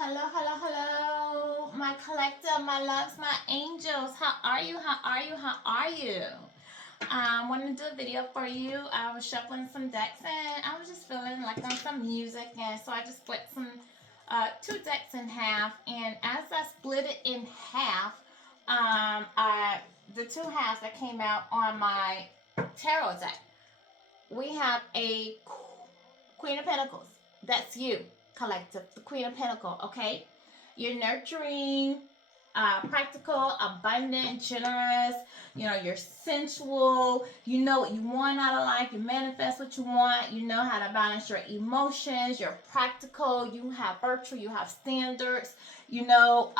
Hello, hello, hello, my collector, my loves, my angels. How are you? How are you? How are you? Wanted to do a video for you. I was shuffling some decks and I was just feeling like on some music, and so I just split some two decks in half. And as I split it in half, I the two halves that came out on my tarot deck, we have a Queen of Pentacles. That's you, collective. The Queen of Pentacles, okay? You're nurturing, practical, abundant, generous. You know, you're sensual. You know what you want out of life. You manifest what you want. You know how to balance your emotions. You're practical. You have virtue. You have standards. You know,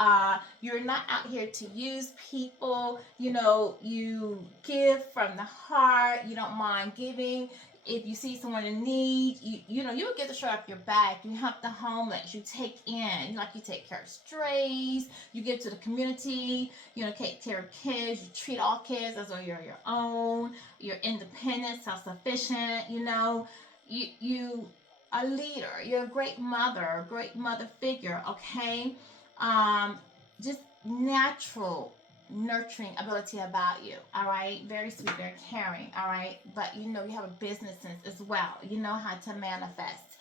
you're not out here to use people. You know, you give from the heart. You don't mind giving. If you see someone in need, you know, you would get the shirt off your back. You help the homeless. You take in, like you take care of strays. You give to the community. You know, take care of kids. You treat all kids as though you're your own. You're independent, self-sufficient. You know, you a leader. You're a great mother figure. Okay, just natural nurturing ability about you, all right? Very sweet, very caring, all right? But you know, you have a business sense as well. You know how to manifest.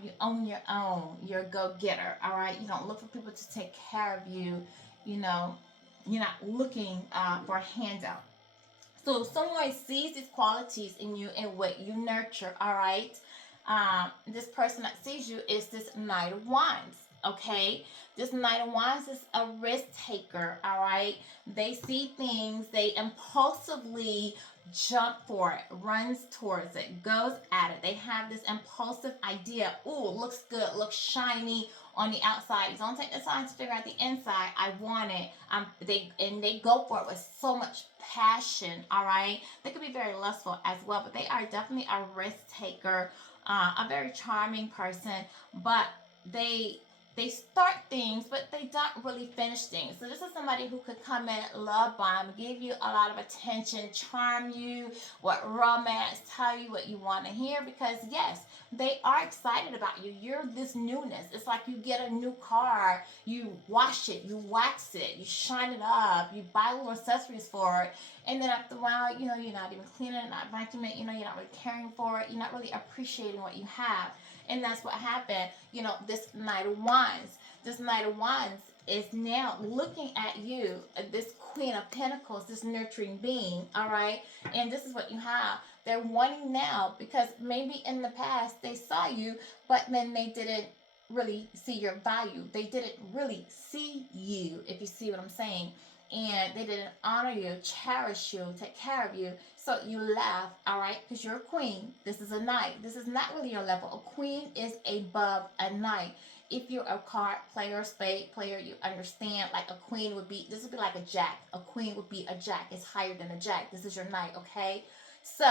You own your own. You're a go-getter, all right? You don't look for people to take care of you. You know, you're not looking for a handout. So if someone sees these qualities in you and what you nurture, all right? This person that sees you is this Knight of Wands, okay? This Knight of Wands is a risk taker, all right? They see things, they impulsively jump for it, runs towards it, goes at it. They have this impulsive idea. Ooh, looks good, looks shiny on the outside. You don't take the time to figure out the inside. I want it. They go for it with so much passion. All right, they could be very lustful as well, but they are definitely a risk taker, a very charming person. But they they start things, but they don't really finish things. So this is somebody who could come in, love bomb, give you a lot of attention, charm you, what romance, tell you what you want to hear. Because yes, they are excited about you. You're this newness. It's like you get a new car, you wash it, you wax it, you shine it up, you buy little accessories for it, and then after a while, you know, you're not even cleaning it, not vacuuming it, you know, you're not really caring for it, you're not really appreciating what you have. And that's what happened. You know, this Knight of Wands. This Knight of Wands is now looking at you, this Queen of Pentacles, this nurturing being, all right? And this is what you have. They're wanting now because maybe in the past they saw you, but then they didn't really see your value. They didn't really see you, if you see what I'm saying. And they didn't honor you, cherish you, take care of you. So you laugh, all right? Because you're a queen. This is a knight. This is not really your level. A queen is above a knight. If you're a card player, spade player, you understand, like a queen would be, this would be like a jack. A queen would be a jack. It's higher than a jack. This is your knight, okay? So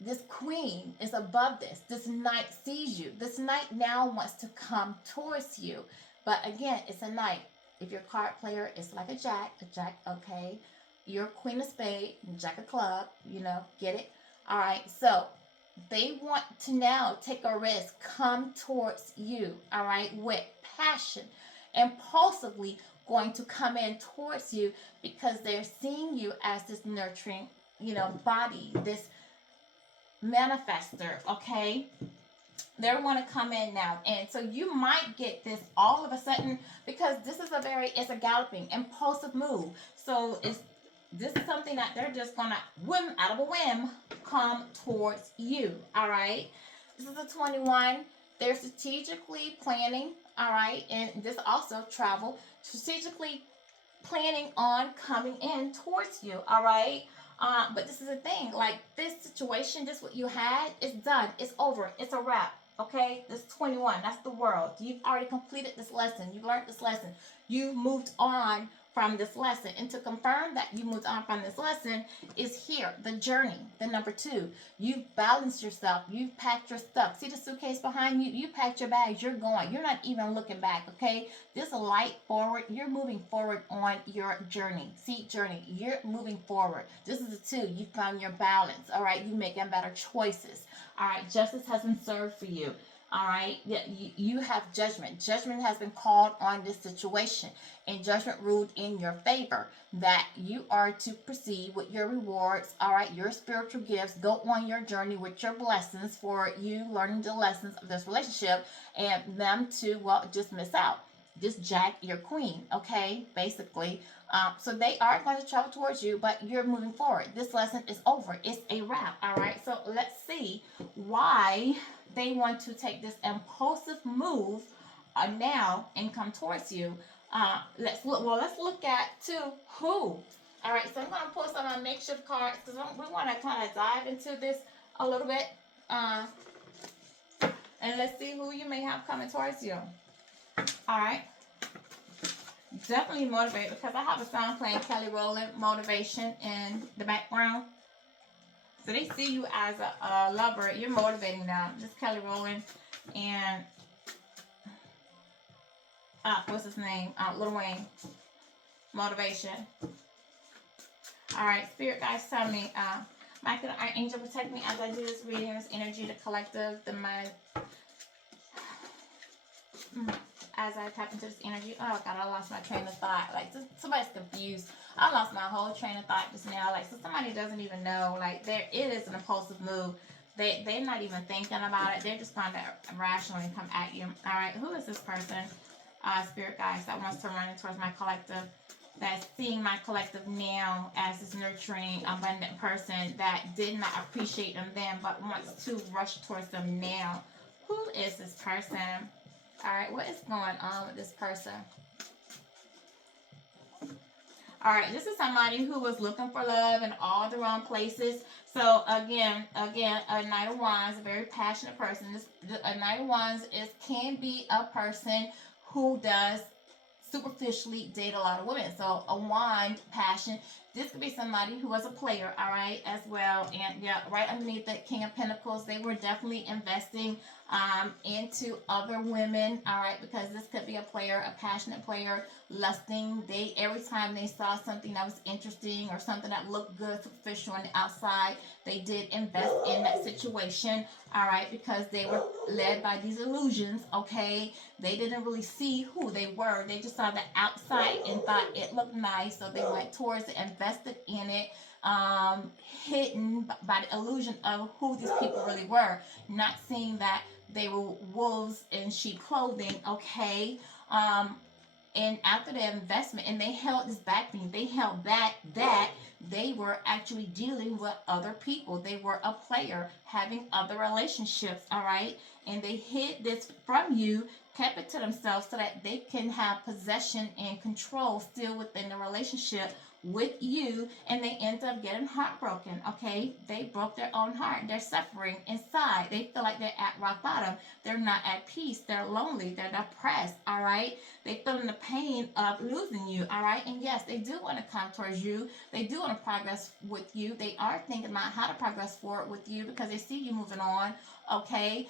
this queen is above this. This knight sees you. This knight now wants to come towards you. But again, it's a knight. If you're a card player, it's like a jack, okay? You're queen of spade, jack of club, you know, get it? All right, so they want to now take a risk, come towards you, all right, with passion, impulsively going to come in towards you because they're seeing you as this nurturing, you know, body, this manifester, okay? They want to come in now, and so you might get this all of a sudden because this is it's a galloping impulsive move. So this is something that they're just gonna whim out of a whim come towards you, all right? This is a 21. They're strategically planning, all right? And this also travel, strategically planning on coming in towards you, all right? But this is the thing, like this situation, just what you had, it's done, it's over, it's a wrap. Okay, this 21, that's the world. You've already completed this lesson. You've learned this lesson. You've moved on from this lesson. And to confirm that you moved on from this lesson is here, the journey, the number 2. You've balanced yourself. You've packed your stuff. See the suitcase behind you? You packed your bags. You're going. You're not even looking back, okay? This light forward. You're moving forward on your journey. See, journey. You're moving forward. This is a 2. You found your balance, all right? You're making better choices. All right, justice has been served for you. All right, yeah, you have judgment. Judgment has been called on this situation, and judgment ruled in your favor that you are to proceed with your rewards. All right, your spiritual gifts. Go on your journey with your blessings for you learning the lessons of this relationship, and them to, well, just miss out. Just jack your queen, okay? Basically, so they are going to travel towards you, but you're moving forward. This lesson is over. It's a wrap. All right. So let's see why they want to take this impulsive move now and come towards you. Let's look. Well, let's look at to who. All right. So I'm going to pull some of my makeshift cards because we want to kind of dive into this a little bit, and let's see who you may have coming towards you. All right. Definitely motivate because I have a song playing Kelly Rowland motivation in the background. So they see you as a lover. You're motivating them. This Kelly Rowland and what's his name? Lil Wayne. Motivation. All right, Spirit guys, tell me, Michael, our angel, protect me as I do this reading. This energy, the collective, the mind. As I tap into this energy. Oh God, I lost my train of thought. Like, somebody's confused. I lost my whole train of thought just now. Like, so somebody doesn't even know. Like, it is an impulsive move. They're not even thinking about it. They're just going to rationally come at you. All right, who is this person? Spirit guys, that wants to run towards my collective. That's seeing my collective now as this nurturing, abundant person that did not appreciate them then, but wants to rush towards them now. Who is this person? All right, what is going on with this person? All right, this is somebody who was looking for love in all the wrong places. So again, a Knight of Wands, a very passionate person. A Knight of Wands can be a person who does superficially date a lot of women. So a wand, passion. This could be somebody who was a player, all right, as well. And yeah, right underneath that King of Pentacles, they were definitely investing into other women, all right, because this could be a player, a passionate player, lusting. Every time they saw something that was interesting or something that looked good, superficial on the outside, they did invest in that situation, all right, because they were led by these illusions, okay? They didn't really see who they were. They just saw the outside and thought it looked nice, so they went towards it, invested in it, hidden by the illusion of who these people really were, not seeing that they were wolves in sheep clothing, okay? And after the investment, and they held this back thing, they held back that they were actually dealing with other people. They were a player, having other relationships, all right? And they hid this from you, kept it to themselves so that they can have possession and control still within the relationship with you, and they end up getting heartbroken, okay? They broke their own heart. They're suffering inside. They feel like they're at rock bottom. They're not at peace. They're lonely. They're depressed, all right? They feeling the pain of losing you, all right? And yes, they do want to come towards you. They do want to progress with you. They are thinking about how to progress forward with you because they see you moving on, okay?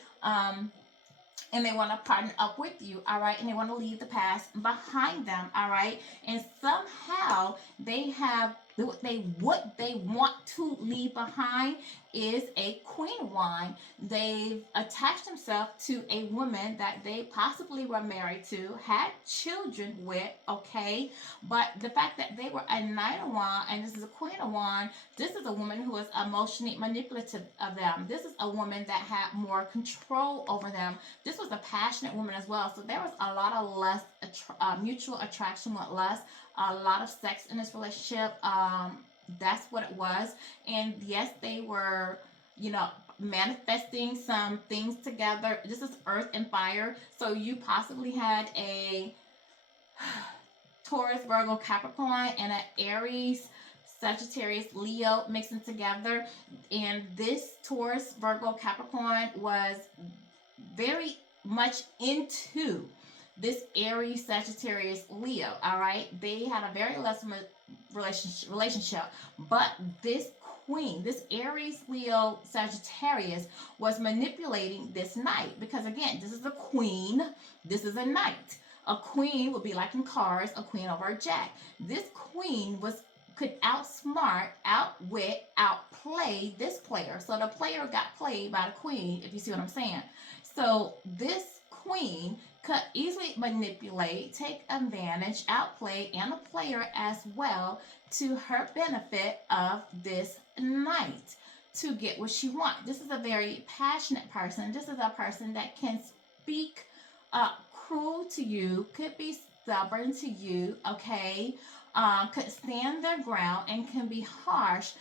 And they want to partner up with you, all right? And they want to leave the past behind them, all right? And somehow they have what they want to leave behind is a Queen Wand. They've attached themselves to a woman that they possibly were married to, had children with, okay? But the fact that they were a Knight of Wands and this is a Queen of Wands, this is a woman who is emotionally manipulative of them. This is a woman that had more control over them. This was a passionate woman as well. So there was a lot of lust, mutual attraction with lust, a lot of sex in this relationship. That's what it was. And yes, they were, manifesting some things together. This is earth and fire. So you possibly had a Taurus, Virgo, Capricorn, and an Aries, Sagittarius, Leo mixing together. And this Taurus, Virgo, Capricorn was very much into this Aries, Sagittarius, Leo, all right? They had a very less relationship, but this queen, this Aries, Leo, Sagittarius was manipulating this knight because, again, this is a queen, this is a knight. A queen would be like in cars, a queen over a jack. This queen could outsmart, outwit, outplay this player. So the player got played by the queen, if you see what I'm saying. So this queen could easily manipulate, take advantage, outplay, and a player as well to her benefit of this knight to get what she wants. This is a very passionate person. This is a person that can speak cruel to you, could be stubborn to you, okay? Could stand their ground and can be harsh,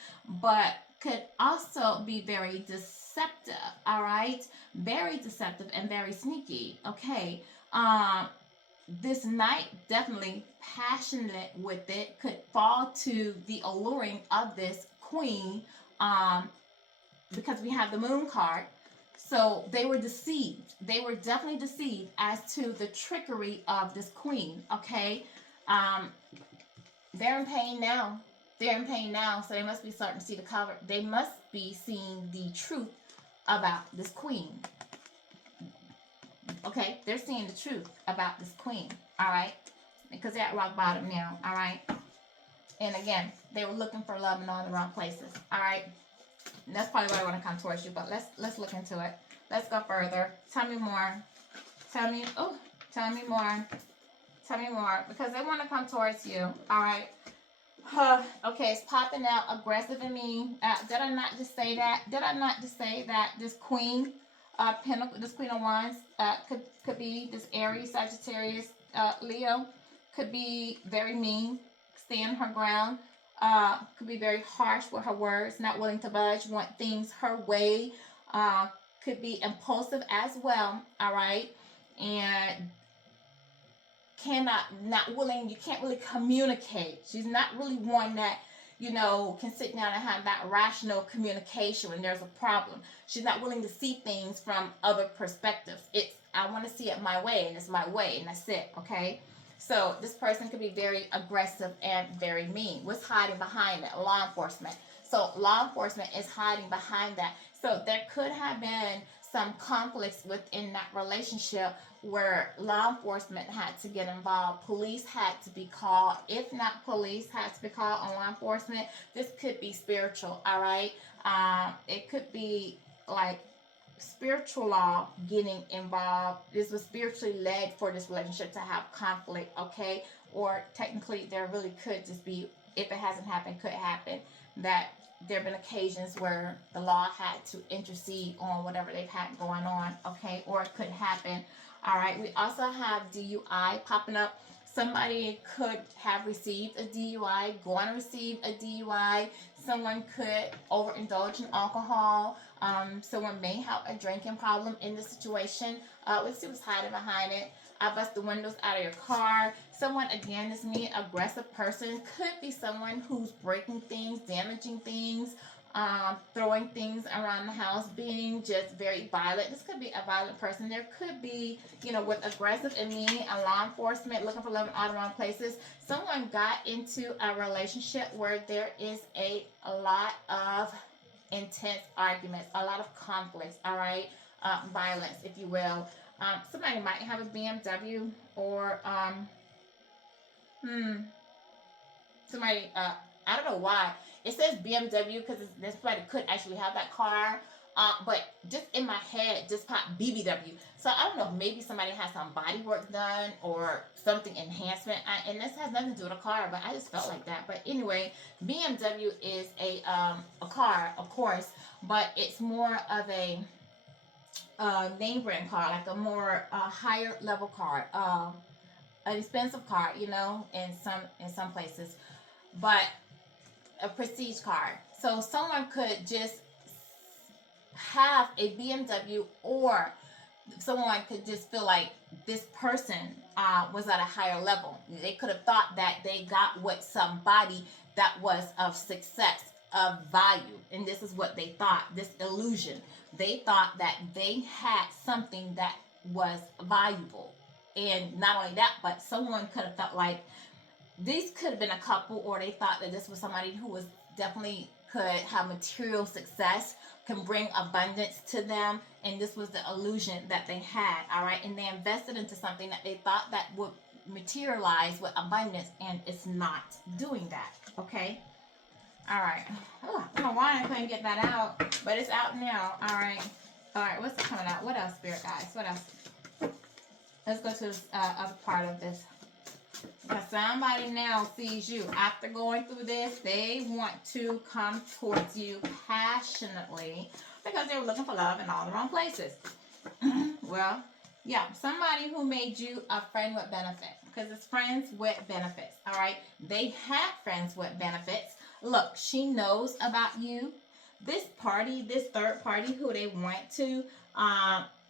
but could also be very deceptive, all right? Very deceptive and very sneaky, okay? This knight, definitely passionate with it, could fall to the alluring of this queen, because we have the moon card. So they were deceived. They were definitely deceived as to the trickery of this queen, okay? They're in pain now. They're in pain now, so they must be starting to see the cover. They must be seeing the truth about this queen. Okay, they're seeing the truth about this queen, all right? Because they're at rock bottom now, all right? And again, they were looking for love in all the wrong places, all right? And that's probably why I want to come towards you, but let's look into it. Let's go further. Tell me more. Tell me more. Tell me more, because they want to come towards you, all right? Okay, it's popping out aggressive in me. Did I not just say that? Did I not just say that this queen, Pentacle, this Queen of Wands, could be this Aries, Sagittarius, Leo, could be very mean, stand her ground, could be very harsh with her words, not willing to budge, want things her way, could be impulsive as well, all right, and not willing, you can't really communicate. She's not really one that, you know, can sit down and have that rational communication when there's a problem. She's not willing to see things from other perspectives. It's, I want to see it my way, and it's my way, and that's it, okay? So this person could be very aggressive and very mean. What's hiding behind it? Law enforcement. So law enforcement is hiding behind that. So there could have been some conflicts within that relationship where law enforcement had to get involved. Police had to be called. If not police had to be called on law enforcement, this could be spiritual, all right? It could be like spiritual law getting involved. This was spiritually led for this relationship to have conflict, okay? Or technically there really could just be, if it hasn't happened, could happen, that there have been occasions where the law had to intercede on whatever they've had going on, okay? Or it could happen. All right, we also have DUI popping up. Somebody could have received a DUI, going to receive a DUI. Someone could overindulge in alcohol. Someone may have a drinking problem in the situation. Let's see what's hiding behind it. I bust the windows out of your car. Someone, again, is me, aggressive person. Could be someone who's breaking things, damaging things, throwing things around the house, being just very violent. This could be a violent person. There could be, you know, with aggressive and mean, a law enforcement, looking for love in all the wrong places. Someone got into a relationship where there is a lot of intense arguments, a lot of conflicts, all right? Violence, if you will. Somebody might have a BMW or, somebody, I don't know why. It says BMW because somebody could actually have that car. But just in my head, just popped BBW. So I don't know, maybe somebody has some body work done or something enhancement. And this has nothing to do with a car, but I just felt like that. But anyway, BMW is a car, of course, but it's more of a name brand car, like a more higher level car, an expensive car, you know, in some places, but a prestige car. So someone could just have a BMW, or someone could just feel like this person was at a higher level. They could have thought that they got what somebody that was of success, of value, and this is what they thought, this illusion. They thought that they had something that was valuable. And not only that, but someone could have felt like these could have been a couple, or they thought that this was somebody who was definitely could have material success, can bring abundance to them, and this was the illusion that they had, all right? And they invested into something that they thought that would materialize with abundance, and it's not doing that, okay? All right. Oh, I don't know why I couldn't get that out, but it's out now, all right? All right, what's coming out? What else, Spirit guys? What else? Let's go to this other part of this. Because somebody now sees you. After going through this, they want to come towards you passionately because they were looking for love in all the wrong places. Well, yeah, somebody who made you a friend with benefits, because it's friends with benefits, all right? They had friends with benefits. Look, she knows about you. This party, this third party who they went to,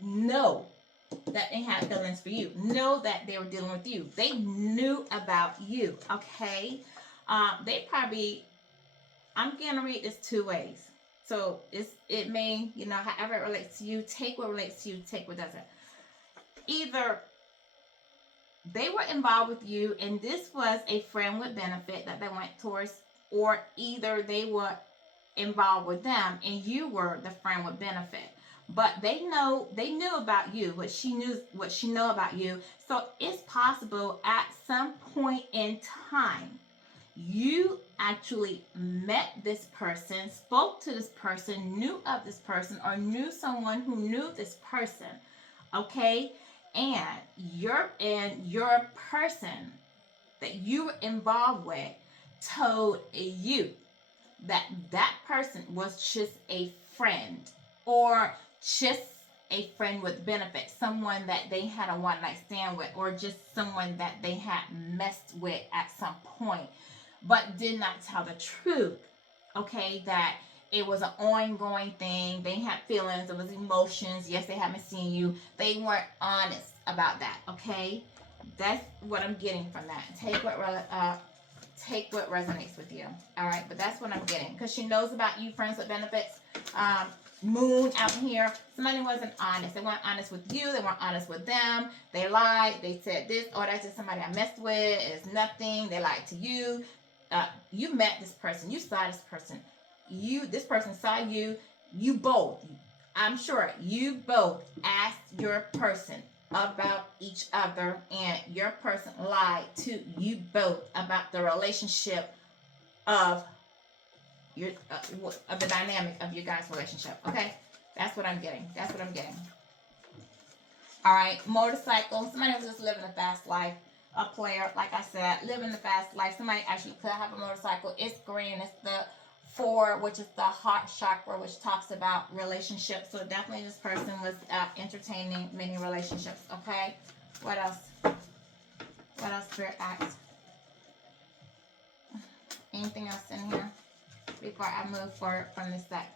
know that they had feelings for you. Know that they were dealing with you. They knew about you, okay? They probably, I'm going to read this two ways. So it may, however it relates to you, take what relates to you, take what doesn't. Either they were involved with you and this was a friend with benefit that they went towards, or either they were involved with them and you were the friend with benefit. But they knew about you, what she knew about you. So it's possible at some point in time you actually met this person, spoke to this person, knew of this person, or knew someone who knew this person. Okay? And your person that you were involved with told you that that person was just a friend, or just a friend with benefits, someone that they had a one night stand with, or just someone that they had messed with at some point, but did not tell the truth. Okay, that it was an ongoing thing. They had feelings, it was emotions. Yes, they haven't seen you. They weren't honest about that. Okay, that's what I'm getting from that. Take what resonates with you. All right, but that's what I'm getting, because she knows about you, friends with benefits. Moon out here, somebody wasn't honest. They weren't honest with you. They weren't honest with them. They lied. They said this, oh, that's just somebody I messed with. It's nothing. They lied to you. You met this person. You saw this person. This person saw you. You both, I'm sure you both asked your person about each other, and your person lied to you both about the relationship of of the dynamic of your guys' relationship. Okay, that's what I'm getting. That's what I'm getting. All right, motorcycle. Somebody was just living a fast life. A player, like I said, living the fast life. Somebody actually could have a motorcycle. It's green. It's the 4, which is the heart chakra, which talks about relationships. So definitely this person was entertaining many relationships. Okay, what else? What else, Spirit Acts? Anything else in here before I move forward from this deck?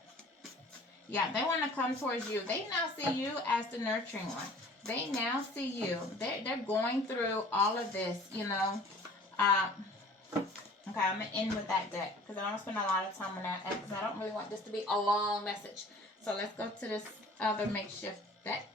Yeah, they want to come towards you. They now see you as the nurturing one. They now see you. They're going through all of this, Okay, I'm going to end with that deck because I don't spend a lot of time on that because I don't really want this to be a long message. So let's go to this other makeshift deck.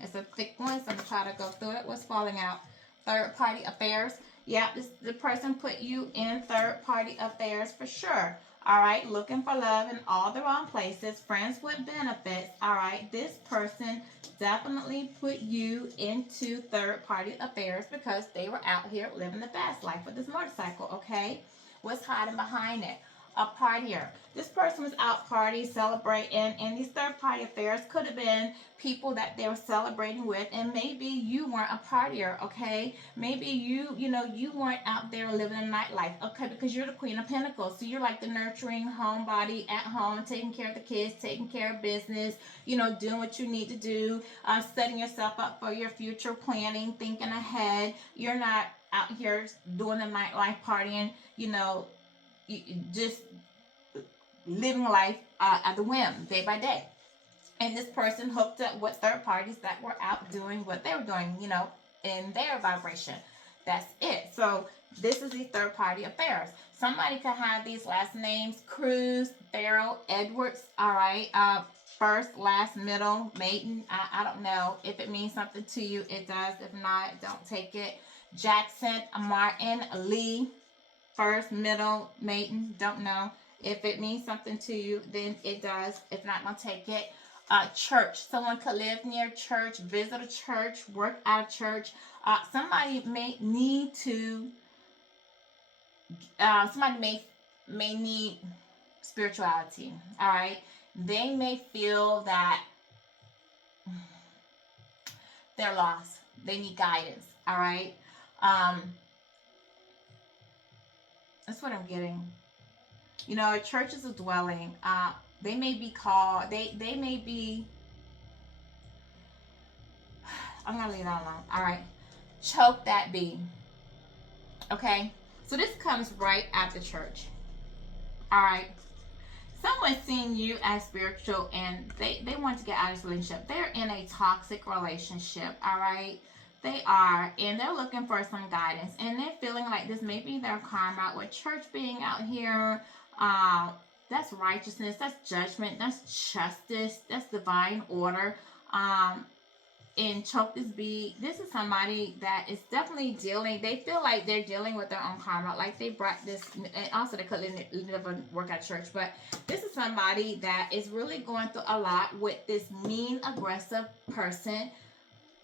It's a thick one, so I'm going to try to go through it. What's falling out? Third party affairs. Yeah, the person put you in third party affairs for sure. All right, looking for love in all the wrong places, friends with benefits. All right, this person definitely put you into third party affairs because they were out here living the fast life with this motorcycle. Okay, what's hiding behind it? A partier. This person was out partying, celebrating, and these third party affairs could have been people that they were celebrating with, and maybe you weren't a partier, okay? Maybe you weren't out there living a nightlife, okay? Because you're the Queen of Pentacles, so you're like the nurturing homebody at home, taking care of the kids, taking care of business, doing what you need to do, setting yourself up for your future, planning, thinking ahead. You're not out here doing the nightlife, partying, just living life at the whim, day by day. And this person hooked up with third parties that were out doing what they were doing, in their vibration. That's it. So this is the third party affairs. Somebody could have these last names: Cruz, Farrell, Edwards. All right. First, last, middle, Maiden. I don't know if it means something to you. It does. If not, don't take it. Jackson, Martin, Lee. First, middle, Maiden. Don't know. If it means something to you, then it does. If not, don't take it. Church. Someone could live near church, visit a church, work at a church. Somebody may need to. Somebody may need spirituality. All right. They may feel that they're lost. They need guidance. All right. That's what I'm getting. You know, a church is a dwelling. They may be called. They may be. I'm gonna leave that alone. All right. Choke that bee. Okay. So this comes right after church. All right. Someone's seeing you as spiritual and they want to get out of this relationship. They're in a toxic relationship, all right? They are, and they're looking for some guidance, and they're feeling like this may be their karma with church being out here. That's righteousness, that's judgment, that's justice, that's divine order. And choke this bee. This is somebody that is definitely dealing. They feel like they're dealing with their own karma. Like they brought this, and also they could never work at church. But this is somebody that is really going through a lot with this mean, aggressive person,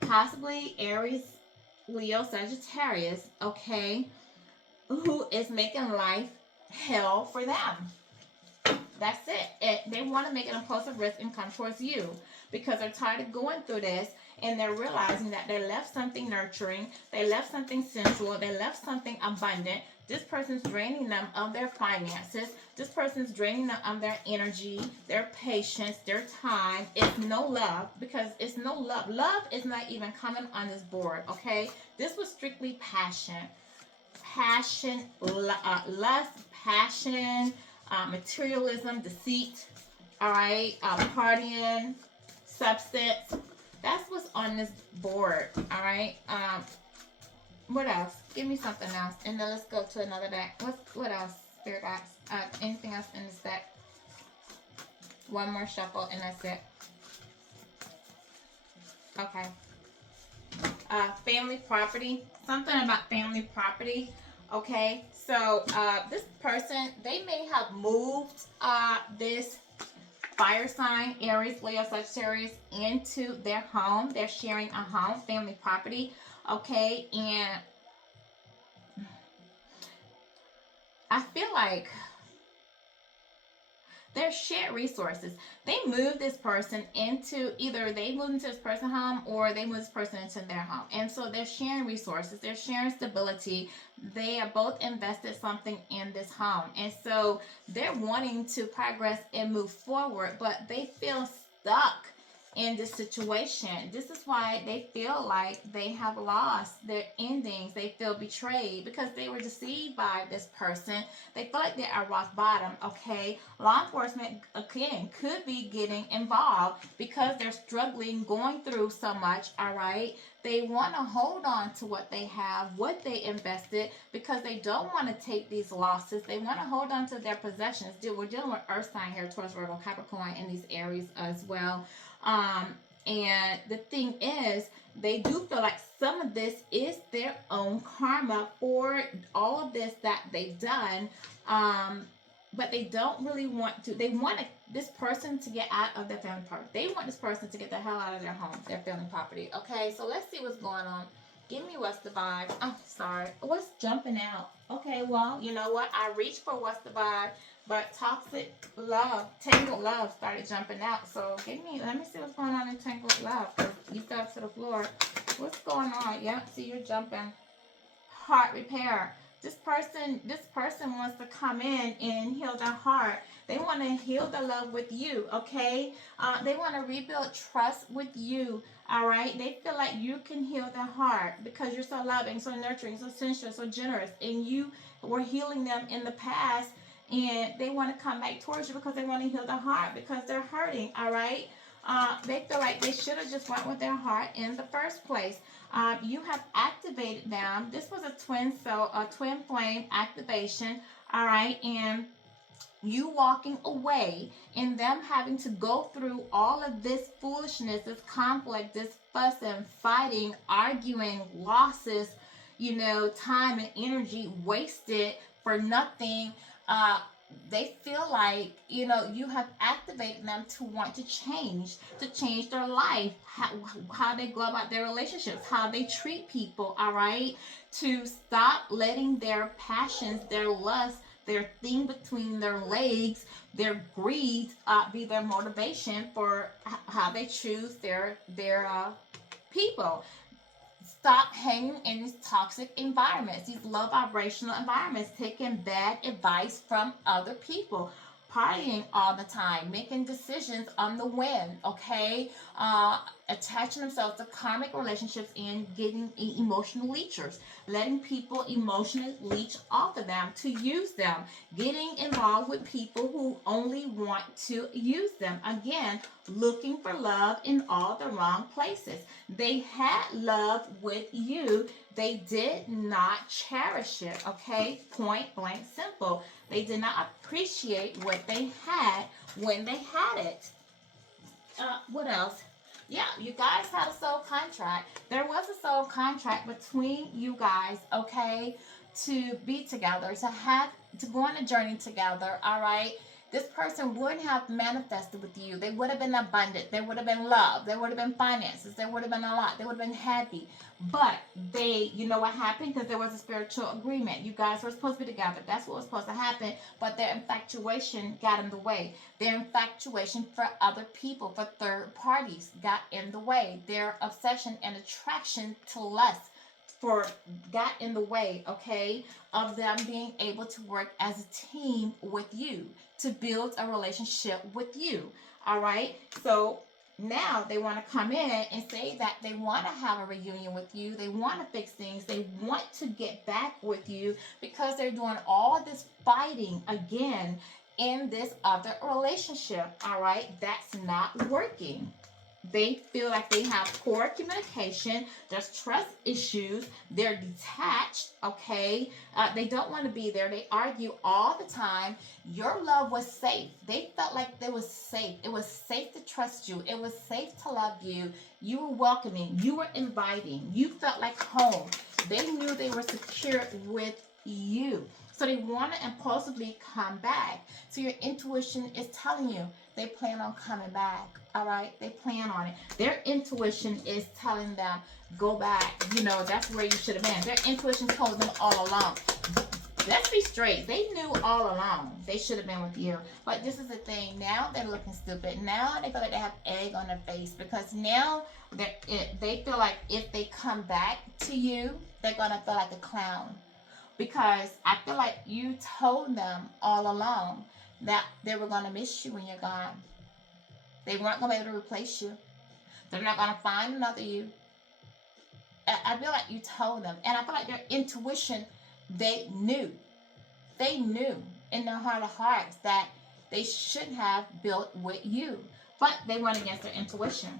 possibly Aries, Leo, Sagittarius. Okay, who is making life hell for them. That's it. They want to make an impulsive risk and come towards you because they're tired of going through this, and they're realizing that they left something nurturing, they left something sensual, they left something abundant. This person's draining them of their finances. This person's draining them of their energy, their patience, their time. It's no love, because it's no love. Love is not even coming on this board, okay? This was strictly passion. Passion, lust, passion, materialism, deceit, all right, partying, substance. That's what's on this board, all right. What else? Give me something else, and then let's go to another deck. What else, Spirit Box? Anything else in this deck? One more shuffle, and that's it. Okay. Family property. Something about family property. Okay, so this person, they may have moved this fire sign, Aries, Leo, Sagittarius, into their home. They're sharing a home, family property. Okay, and I feel like they're shared resources. They move this person into, either they move into this person's home or they move this person into their home. And so they're sharing resources. They're sharing stability. They are both invested something in this home. And so they're wanting to progress and move forward, but they feel stuck in this situation. This is why they feel like they have lost their endings. They feel betrayed because they were deceived by this person. They feel like they're at rock bottom, okay? Law enforcement, again, could be getting involved because they're struggling, going through so much, all right? They want to hold on to what they have, what they invested, because they don't want to take these losses. They want to hold on to their possessions. We're dealing with Earth sign here, Taurus, Virgo, Capricorn in these areas as well. And the thing is, they do feel like some of this is their own karma for all of this that they've done. But they don't really want to. They want this person to get out of their family property. They want this person to get the hell out of their home, their family property. Okay, so let's see what's going on. Give me what's the vibe. Oh, sorry. What's jumping out? Okay, well, you know what? I reached for what's the vibe, but toxic love, tangled love started jumping out. So let me see what's going on in tangled love. You fell to the floor. What's going on? Yep, see you're jumping. Heart repair. This person wants to come in and heal their heart. They want to heal the love with you, okay? They want to rebuild trust with you, all right? They feel like you can heal their heart because you're so loving, so nurturing, so sensual, so generous, and you were healing them in the past, and they want to come back towards you because they want to heal their heart because they're hurting, all right? They feel like they should have just went with their heart in the first place. You have activated them. This was a twin flame activation, all right? And you walking away and them having to go through all of this foolishness, this conflict, this fussing, fighting, arguing, losses, time and energy wasted for nothing. They feel like, you have activated them to want to change their life, how they go about their relationships, how they treat people, all right? To stop letting their passions, their lust, their thing between their legs, their greed be their motivation for how they choose their people. Stop hanging in these toxic environments, these low vibrational environments, taking bad advice from other people, partying all the time, making decisions on the whim, okay? Attaching themselves to karmic relationships and getting emotional leechers, letting people emotionally leech off of them to use them, getting involved with people who only want to use them. Again, looking for love in all the wrong places. They had love with you. They did not cherish it, okay? Point blank simple. They did not appreciate what they had when they had it. What else? Yeah, you guys had a soul contract. There was a soul contract between you guys, okay, to be together, to go on a journey together, all right? This person would have manifested with you. They would have been abundant. There would have been love. There would have been finances. There would have been a lot. They would have been happy. But you know what happened? Because there was a spiritual agreement. You guys were supposed to be together. That's what was supposed to happen. But their infatuation got in the way. Their infatuation for other people, for third parties, got in the way. Their obsession and attraction to lust got in the way, okay, of them being able to work as a team with you, to build a relationship with you. All right. So now they want to come in and say that they want to have a reunion with you. They want to fix things. They want to get back with you because they're doing all this fighting again in this other relationship. All right. That's not working. They feel like they have poor communication. There's trust issues. They're detached, okay? They don't want to be there. They argue all the time. Your love was safe. They felt like it was safe. It was safe to trust you. It was safe to love you. You were welcoming. You were inviting. You felt like home. They knew they were secure with you. So they want to impulsively come back. So your intuition is telling you they plan on coming back. All right, they plan on it. Their intuition is telling them, go back. You know, that's where you should have been. Their intuition told them all along. Let's be straight. They knew all along they should have been with you. But this is the thing. Now they're looking stupid. Now they feel like they have egg on their face because now they feel like if they come back to you, they're going to feel like a clown. Because I feel like you told them all along that they were going to miss you when you're gone. They weren't going to be able to replace you. They're not going to find another you. I feel like you told them. And I feel like their intuition, they knew. They knew in their heart of hearts that they should have built with you. But they went against their intuition.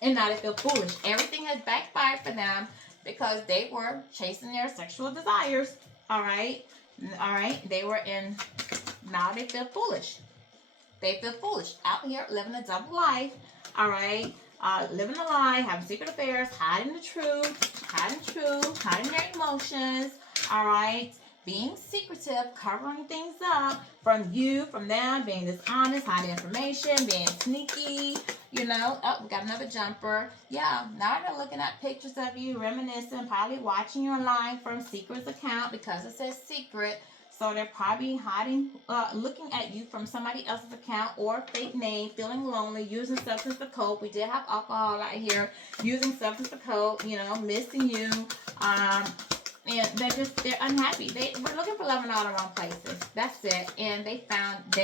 And now they feel foolish. Everything has backfired for them because they were chasing their sexual desires. All right? All right? Now they feel foolish. They feel foolish out here living a double life, all right? Living a lie, having secret affairs, hiding the truth, hiding their emotions, all right? Being secretive, covering things up from you, from them, being dishonest, hiding information, being sneaky, you know. Oh, we got another jumper. Yeah, now they're looking at pictures of you, reminiscing, probably watching you online from Secret's account because it says secret. So they're probably hiding, looking at you from somebody else's account or fake name, feeling lonely, using substance to cope. We did have alcohol right here, using substance to cope, you know, missing you. And they're unhappy. They were looking for love in all the wrong places. That's it. And they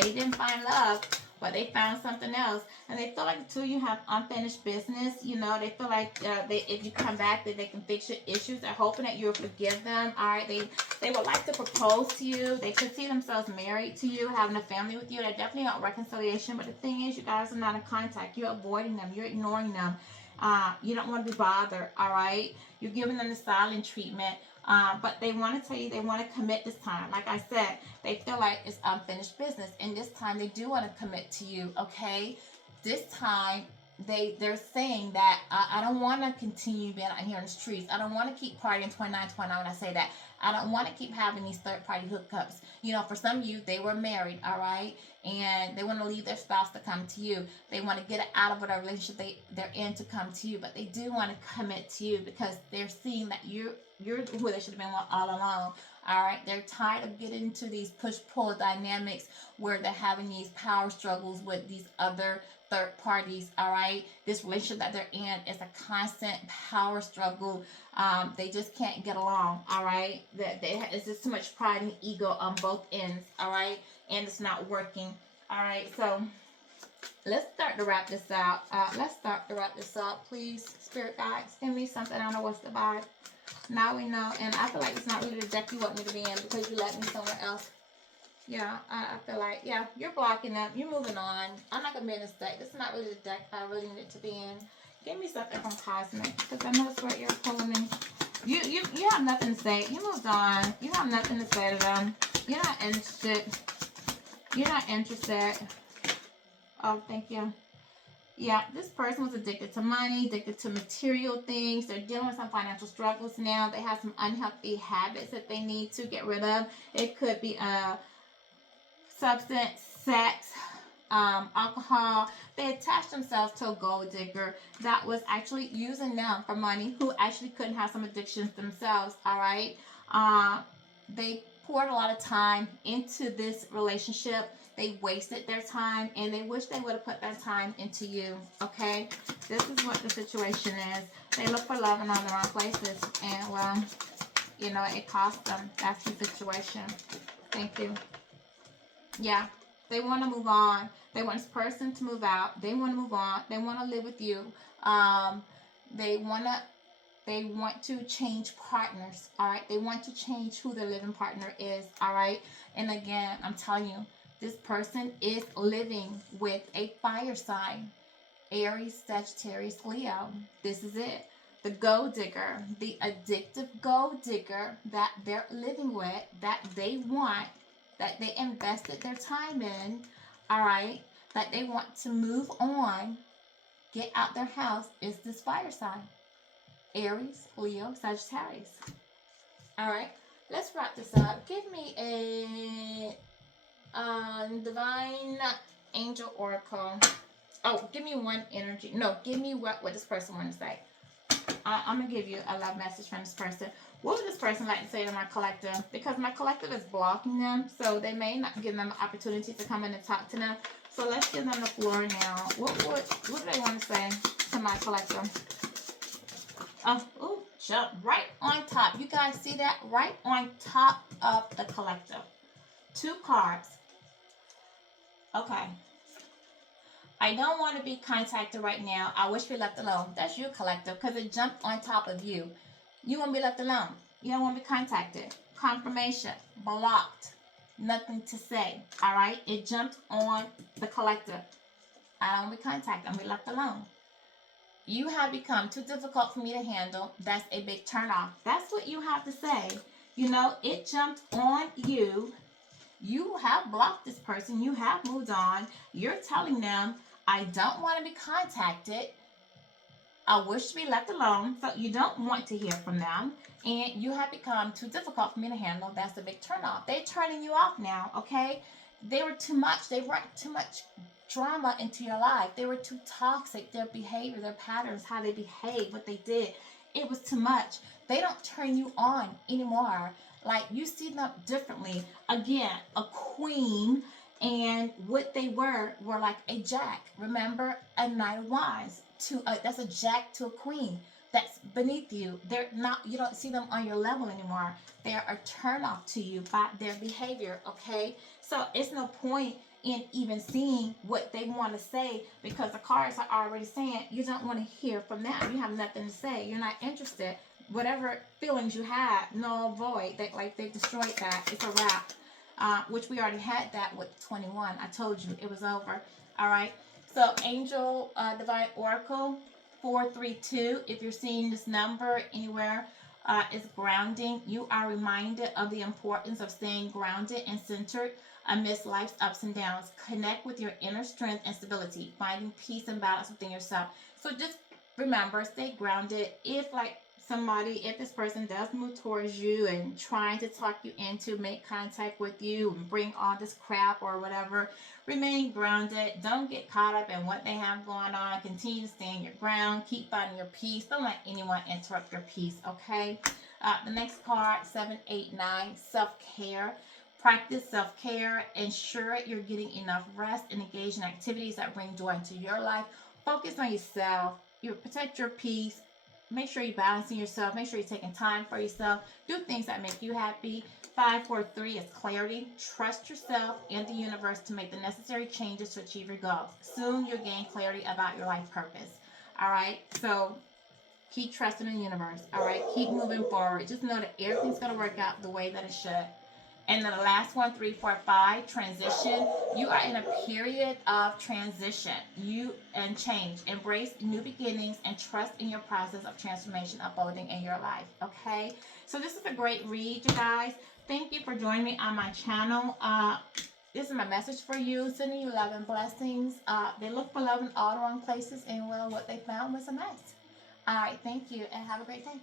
didn't find love, but they found something else. And they feel like the two of you have unfinished business. You know, they feel like if you come back, that they can fix your issues. They're hoping that you'll forgive them. All right, they would like to propose to you. They could see themselves married to you, having a family with you. They're definitely not reconciliation. But the thing is, you guys are not in contact. You're avoiding them. You're ignoring them. You don't want to be bothered. All right, you're giving them the silent treatment. But they want to tell you they want to commit this time. Like I said, they feel like it's unfinished business. And this time they do want to commit to you, okay? This time they're saying that I don't want to continue being out here in the streets. I don't want to keep partying 29 when I say that. I don't want to keep having these third-party hookups. You know, for some of you, they were married, all right? And they want to leave their spouse to come to you. They want to get out of whatever relationship they're in to come to you. But they do want to commit to you because they're seeing that you're who they should have been all along. All right, they're tired of getting into these push-pull dynamics where they're having these power struggles with these other third parties, all right? This relationship that they're in is a constant power struggle. They just can't get along, all right? It's just too much pride and ego on both ends, all right? And it's not working, all right? So let's start to wrap this out. Please, Spirit guides, give me something. I don't know what's the vibe. Now we know, and I feel like it's not really the deck you want me to be in because you led me somewhere else. Yeah, I feel like, yeah, you're blocking them. You're moving on. I'm not going to be in this deck. This is not really the deck I really need it to be in. Give me something from Cosmic, because I know it's what you're pulling me. You have nothing to say. You moved on. You have nothing to say to them. You're not interested. You're not interested. Oh, thank you. Yeah, this person was addicted to money, addicted to material things. They're dealing with some financial struggles now. They have some unhealthy habits that they need to get rid of. It could be substance, sex, alcohol. They attached themselves to a gold digger that was actually using them for money, who actually couldn't have some addictions themselves, all right? They poured a lot of time into this relationship. They wasted their time, and they wish they would have put that time into you, okay? This is what the situation is. They look for love in all the wrong places, and, well, you know, it cost them. That's the situation. Thank you. Yeah, they want to move on. They want this person to move out. They want to move on. They want to live with you. They want to change partners, all right? They want to change who their living partner is, all right? And again, I'm telling you, this person is living with a fire sign. Aries, Sagittarius, Leo. This is it. The gold digger, the addictive gold digger that they're living with, that they want, that they invested their time in, all right, that they want to move on, get out their house, is this fire sign. Aries, Leo, Sagittarius. All right, let's wrap this up. Give me a Divine Angel Oracle. Oh, give me one energy. No, give me what this person wants to say. I'm going to give you a love message from this person. What would this person like to say to my collective? Because my collective is blocking them, so they may not give them an opportunity to come in and talk to them. So let's give them the floor now. What do they want to say to my collective? Oh, jump right on top. You guys see that? Right on top of the collective. 2 cards. Okay. I don't want to be contacted right now. I wish we left alone. That's you, collective, because it jumped on top of you. You want to be left alone. You don't want to be contacted. Confirmation. Blocked. Nothing to say. All right? It jumped on the collective. I don't want to be contacted. I'm going to be left alone. You have become too difficult for me to handle. That's a big turnoff. That's what you have to say. You know, it jumped on you. You have blocked this person. You have moved on. You're telling them, I don't want to be contacted. I wish to be left alone. So you don't want to hear from them. And you have become too difficult for me to handle. That's a big turnoff. They're turning you off now, okay? They were too much. They brought too much drama into your life. They were too toxic. Their behavior, their patterns, how they behave, what they did. It was too much. They don't turn you on anymore. Like, you see them differently. Again, a queen, and what they were like a jack. Remember, a Knight of Wands. That's a jack to a queen. That's beneath you. They're not. You don't see them on your level anymore. They are a turn off to you by their behavior. Okay, so it's no point in even seeing what they want to say, because the cards are already saying you don't want to hear from them. You have nothing to say. You're not interested. Whatever feelings you have, null, void. They destroyed that. It's a wrap. Which we already had that with 21. I told you it was over. All right. So Angel Divine Oracle 432. If you're seeing this number anywhere, is grounding. You are reminded of the importance of staying grounded and centered amidst life's ups and downs. Connect with your inner strength and stability, finding peace and balance within yourself. So just remember, stay grounded. If this person does move towards you and trying to talk you into make contact with you and bring all this crap or whatever, remain grounded. Don't get caught up in what they have going on. Continue to stand your ground. Keep finding your peace. Don't let anyone interrupt your peace, okay? The next card, 789, self-care. Practice self-care. Ensure you're getting enough rest and engage in activities that bring joy into your life. Focus on yourself. You protect your peace. Make sure you're balancing yourself. Make sure you're taking time for yourself. Do things that make you happy. 543 is clarity. Trust yourself and the universe to make the necessary changes to achieve your goals. Soon you'll gain clarity about your life purpose. All right. So keep trusting in the universe. All right. Keep moving forward. Just know that everything's going to work out the way that it should. And then the last one, 345, transition. You are in a period of transition. You and change. Embrace new beginnings and trust in your process of transformation unfolding in your life. Okay? So this is a great read, you guys. Thank you for joining me on my channel. This is my message for you. Sending you love and blessings. They look for love in all the wrong places, and well, what they found was a mess. All right, thank you, and have a great day.